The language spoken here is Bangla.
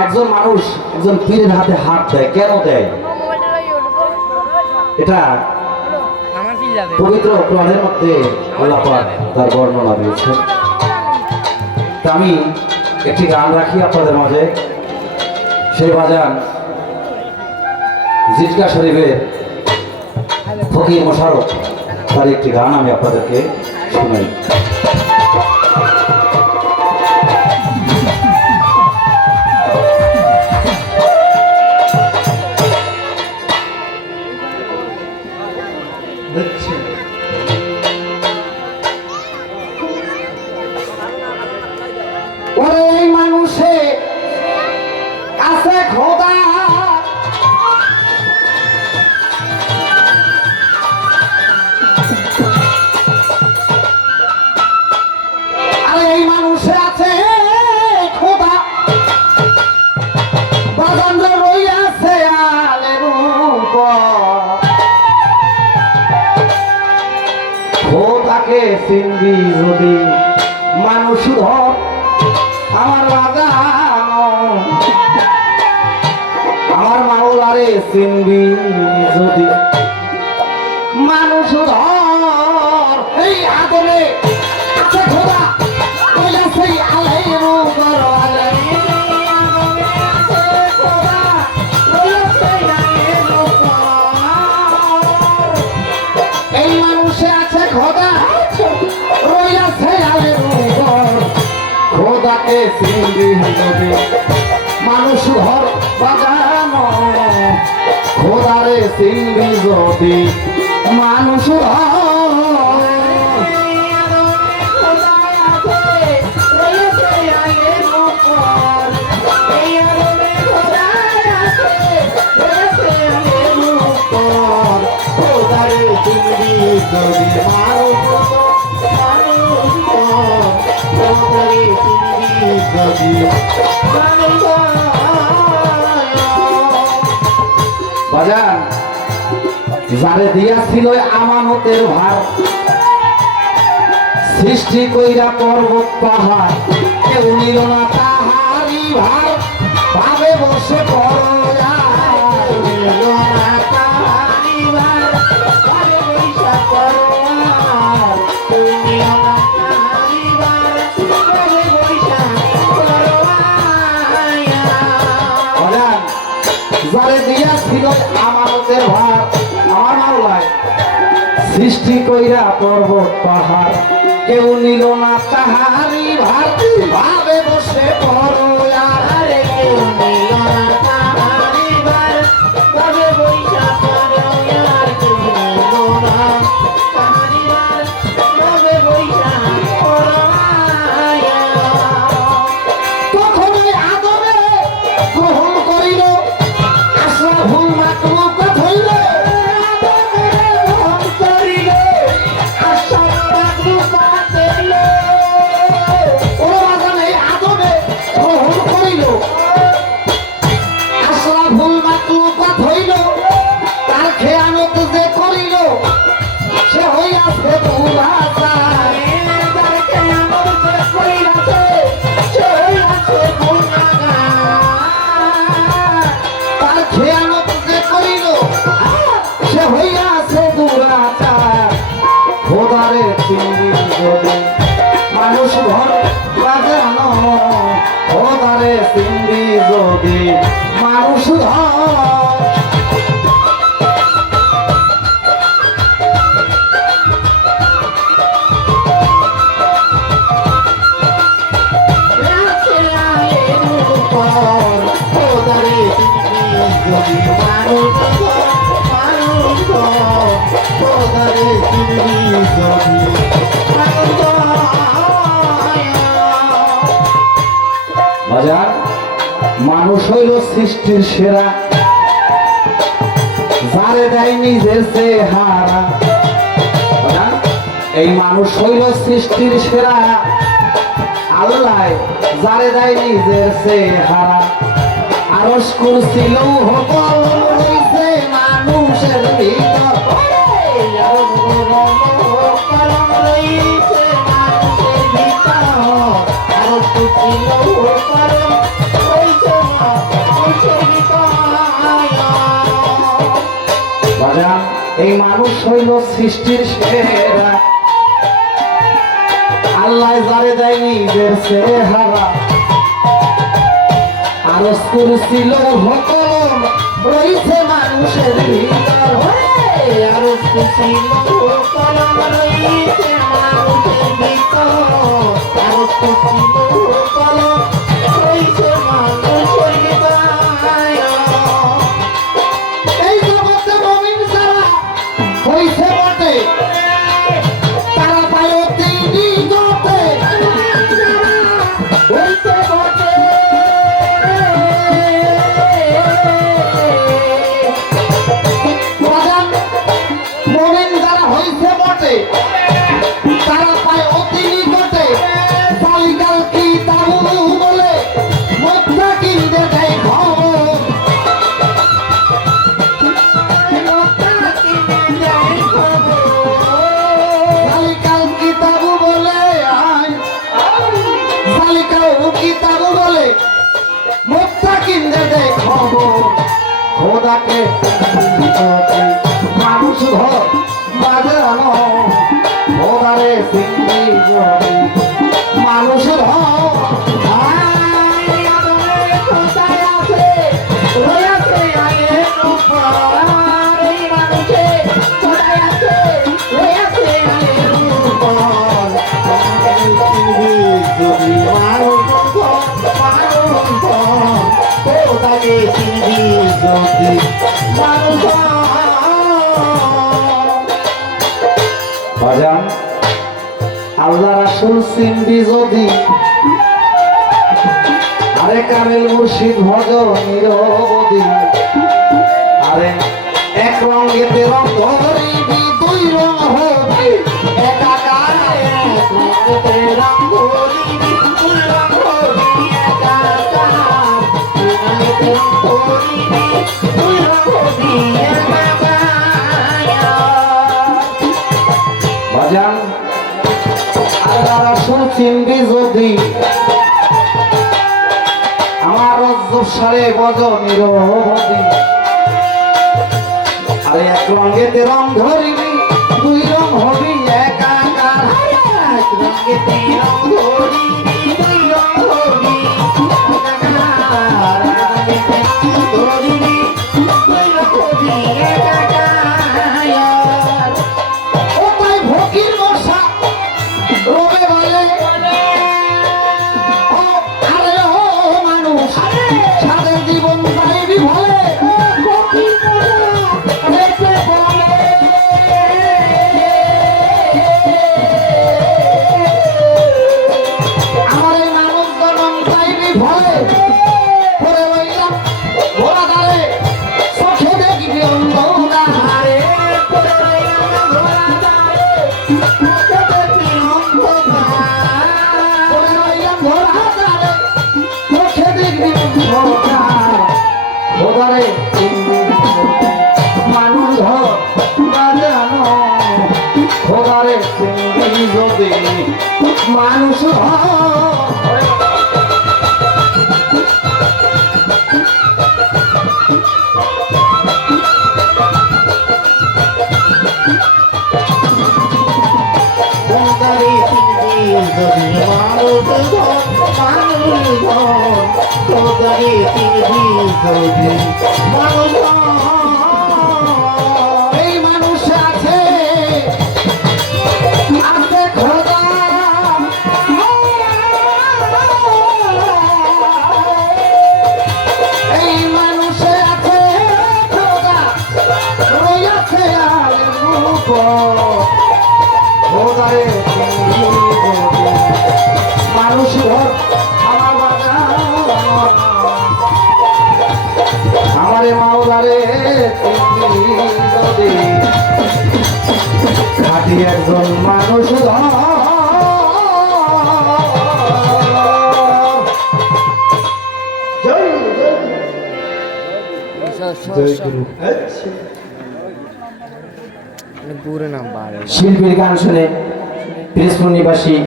একজন মানুষ একজন পীরের হাতে হাত দেয়, কেন দেয়? এটা পবিত্র কোরআনের মধ্যে আল্লাহ পাক তার বর্ণনা দিয়েছেন। আমি একটি গান রাখি আপনাদের মাঝে, সেই বাজান জিটকা শরীফের ফকির মোশাররফ তার একটি গান আমি আপনাদেরকে শোনাই। ওই মানুষে আছে খোদা, আরে এই মানুষে আছে খোদা, বাজানরা রইয়াছে আলের উপর। খোদাকে চিনবি যদি মানুষ ধর আমার বাজান, আমার মাওলারে চিনবি যদি মানুষ ধর। এই আদরে আছে খোদা, রইয়াছে আলের উপর। এই মানুষে আছে খোদা, রইয়াছে আলের উপর। খোদাকে চিনবি যদি মানুষ ধর বাজানো, খোদারে চিনবি যদি মানুষ ধর। বাজান যারে দিয়াছিল আমানতের ভার, সৃষ্টি কইরা পর্বত পাহাড়, কেউ নিল না তাহারি ভার। ভাবে বসে যারে দিয়াছিল আমানতের ভার, আমার মাওলায় সৃষ্টি কইরা পর্বত পাহাড়, কেউ নিল না তাহারি ভার। ভাবে বসে পড়ো আরে কেউ নিল না তাহারি ভার। ভাবে বইসা পড়ো আর কেউ নিল না তাহারি ভার। ভাবে বইসা পড়ো। তখন ওই আদমে গ্রহণ করিল, আশরাফুল মাখলুক হইল। গ্রহণ করিল, আশরাফুল মাখলুক হইল। ও বাজান এই আদমে গ্রহণ করিল, আশরাফুল মাখলুক হইল। তার খেয়ানত যে করিল, সে হইয়াছে দুরাচার। তার খেয়ানত যে করিয়াছে, সে হইয়াছে গুনাহগার। তার খেয়ানত যে করিল, সে হইয়াছে দুরাচার। খোদারে চিনবি যদি মানুষ ধর বাজানো, খোদারে চিনবি যদি মানুষ ধর। আছে আলের উপর, খোদারে চিনবি যদি মানুষ ধর। মানুষ ধর, খোদারে চিনবি যদি মানুষ ধর। বাজার মানুষ হইল সৃষ্টির সেরা, যারে দেয় নিজের চেহারা। বাজান, এই মানুষ হইল সৃষ্টির সেরা, আল্লাহ যারে দেয় নিজের চেহারা। আরশ কুরসি লৌহ কলম হইছে মানুষের ভিতর। কলম রইছে মানুষের ভিতর। আরশ কুরসি লৌহ কলম রইছে মানুষ হইল সৃষ্টির সেরা, আল্লাহ যারে দেয় নিজের চেহারা। আরো ছিল হকলম রয়েছে মানুষের ভিতর, আর ছিল কলম রয়েছে মানুষের ভিতর, আর ছিল কলম রয়েছে মানুষের ভিতর। এই জগতে মুমিন যারা হইছে বটে, তারা পায় অতি নিকটে, হইতে বটে বাজান মুমিন যারা হইছে বটে, তারা পায় অতি নিকটে। সালিকাল কিতাবু বলে মুত্তাকিনদের দেয় খবর, সালিকাল কিতাবু বলে সালিকাল কিতাবু বলে মুত্তাকিনদের দেয় খবর। খোদাকে মানুষ ঘর বাজানো, খোদারে সিন্ধি জমি মানুষ ঘর। কোথায় আছে রয়েছে আগের উপর, এই মানুষে কোথায় আছে রয়েছে আগের উপর। যদি মানুষ কোথাকে চিনবি যদি মানুষ। বাজান আল্লাহ রাসূল সিন্ধি যদি, আরে কামেল মুর্শিদ ভজন নিরবধি, আরে এক রঙেতে রং ধরিবি, দুই রং হবি একাকার। বাজান আল্লাহ রাসূল চিনবি যদি, আমার রজ্জব সারে ভজন নিরবধি, আরে এক রঙেতে রং ধরিবি, দুই রং হবি একাকার। ও তাই ফকির মশা রবে বলে, ও আরে ও মানুষ সাদের জীবন পাইবি ভলে, রেখে বলে আমার এই মানব জনম পাইবি ভলে। পরে রইলাম ঘোড়া দাঁড়ে, চোখে দেখবি অন্ধকারে। পরে রইলাম ঘোড়া দাঁড়ে, চোখে দেখবি অন্ধকার। পরে রইলাম ঘোড়া দাঁড়ে, চোখে দেখবি অন্ধকার। খোদারে চিনবি মানুষ ঘর বাজানো, খোদারে চিনবি যদি মানুষ ঘর। কোথায় চিনবি যদি মানুষ কোথায় চিনবি যদি মানুষ। এই মানুষ আছে আছে খোদা, এই মানুষে আছে খোদা, রয়েছে আলের উপর। খোদারে চিনবি যদি মানুষ ঘর আমার বাজার, আমারে মাওলারে চিনবি যদি খাঁটি একজন মানুষ ধর। पूरे नाम बारे শিল্পীর গান শুনে পিরোজপুর নিবাসী